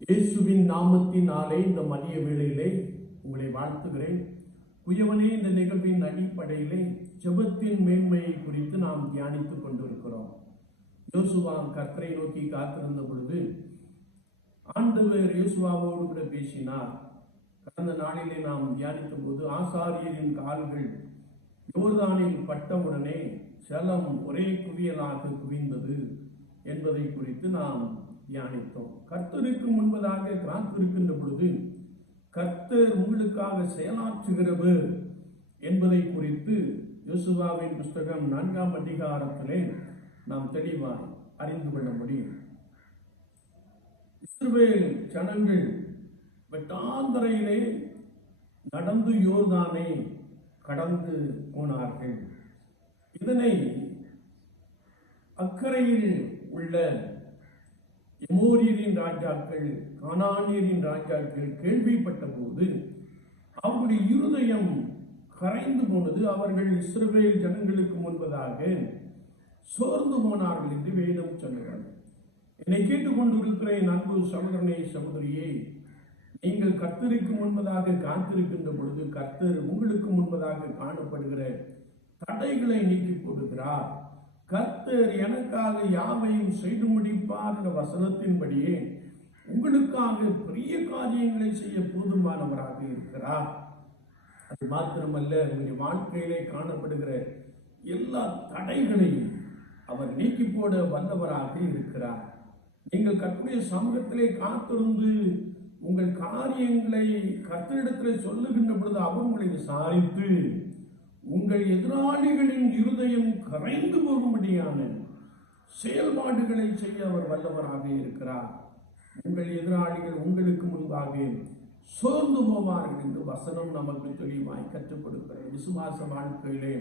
இயேசுவின் நாமத்தினாலே இந்த மதிய வேளையிலே உங்களை வாழ்த்துகிறேன். குயவனே இந்த நிகழ்வின் அடிப்படையிலே ஜபத்தின் மேன்மையை குறித்து நாம் தியானித்துக் கொண்டிருக்கிறோம். யோசுவா கர்த்தரை நோக்கி காத்திருந்த பொழுது ஆண்டவர் யோசுவாவோடு கூட பேசினார். கடந்த நாளிலே நாம் தியானித்த போது ஆசாரியரின் கால்கள் யோர்தானில் பட்டவுடனே செலம் ஒரே குவியலாக குவிந்தது என்பதை குறித்து நாம் தியானித்தோம். கர்த்தருக்கு முன்பதாக காத்திருக்கின்ற பொழுது கர்த்தர் உங்களுக்காக செயலாற்றுகிறவர் என்பதை குறித்து யோசுவாவின் புஸ்தகம் நான்காம் அதிகாரத்திலே நாம் தெளிவாய் அறிந்து கொள்ள முடியும். இஸ்ரவேல் ஜனங்கள் வெட்டாந்தரையிலே நடந்து யோர்தானை கடந்து போனார்கள். இதனை அக்கறையில் உள்ள எமோரியரின் ராஜாக்கள் கானானியரின் ராஜாக்கள் கேள்விப்பட்ட போது அவருடைய இருதயம் கரைந்து போனது. அவர்கள் இஸ்ரவேல் ஜனங்களுக்கு முன்பதாக சோர்ந்து போனார்கள் என்று வேதம் சொல்லுகிறது என்னை கேட்டுக்கொண்டிருக்கிற என் அன்பு சகோதரனே சகோதரியே நீங்கள் கர்த்தருக்கு முன்பதாக காத்திருக்கின்ற பொழுது கர்த்தர் உங்களுக்கு முன்பதாக காணப்படுகிற தடைகளை நீக்கி போடுகிறார் கர்த்தர் எனக்காக யாவையும் செய்து முடிப்பார் என்ற வசனத்தின்படியே உங்களுக்காக பெரிய காரியங்களை செய்ய போதுமானவராக இருக்கிறார். அது மாத்திரமல்ல உங்களுடைய வாழ்க்கையிலே காணப்படுகிற எல்லா தடைகளையும் அவர் நீக்கி போட வந்தவராக இருக்கிறார். நீங்கள் கற்புடைய சமூகத்திலே காத்திருந்து உங்கள் காரியங்களை கர்த்தரிடத்தில் சொல்லுகின்ற பொழுது அவர் உங்களை விசாரித்து உங்கள் எதிராளிகளின் இருதயம் கரைந்து போகும்படியான செயல்பாடுகளை செய்ய அவர் வல்லவராக இருக்கிறார். உங்கள் எதிராளிகள் உங்களுக்கு முன்பாக சோர்ந்து போவார்கள் என்று வசனம் நமக்கு தெளிவாய் கற்றுக்கொடுக்கிறேன் விசுவாச வாழ்க்கையிலே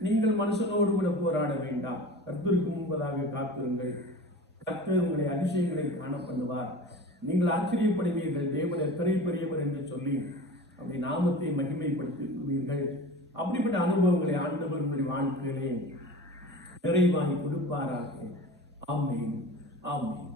நீங்கள் மனுஷனோடு கூட போராட வேண்டாம். கர்த்தருக்கு முன்பதாக காத்திருங்கள். கர்த்தர் உங்களை அதிசயங்களை காண பண்ணுவார். நீங்கள் ஆச்சரியப்படுவீர்கள் தேவன் எத்தனை பெரியவர் என்று சொல்லி அப்படி நாமத்தை மகிமைப்படுத்துவீர்கள் அப்படிப்பட்ட அனுபவங்களை ஆண்டவர் உங்களுடைய வாழ்க்கையிலே நிறைவாகி கொடுப்பாராக. ஆமையும் ஆமென்.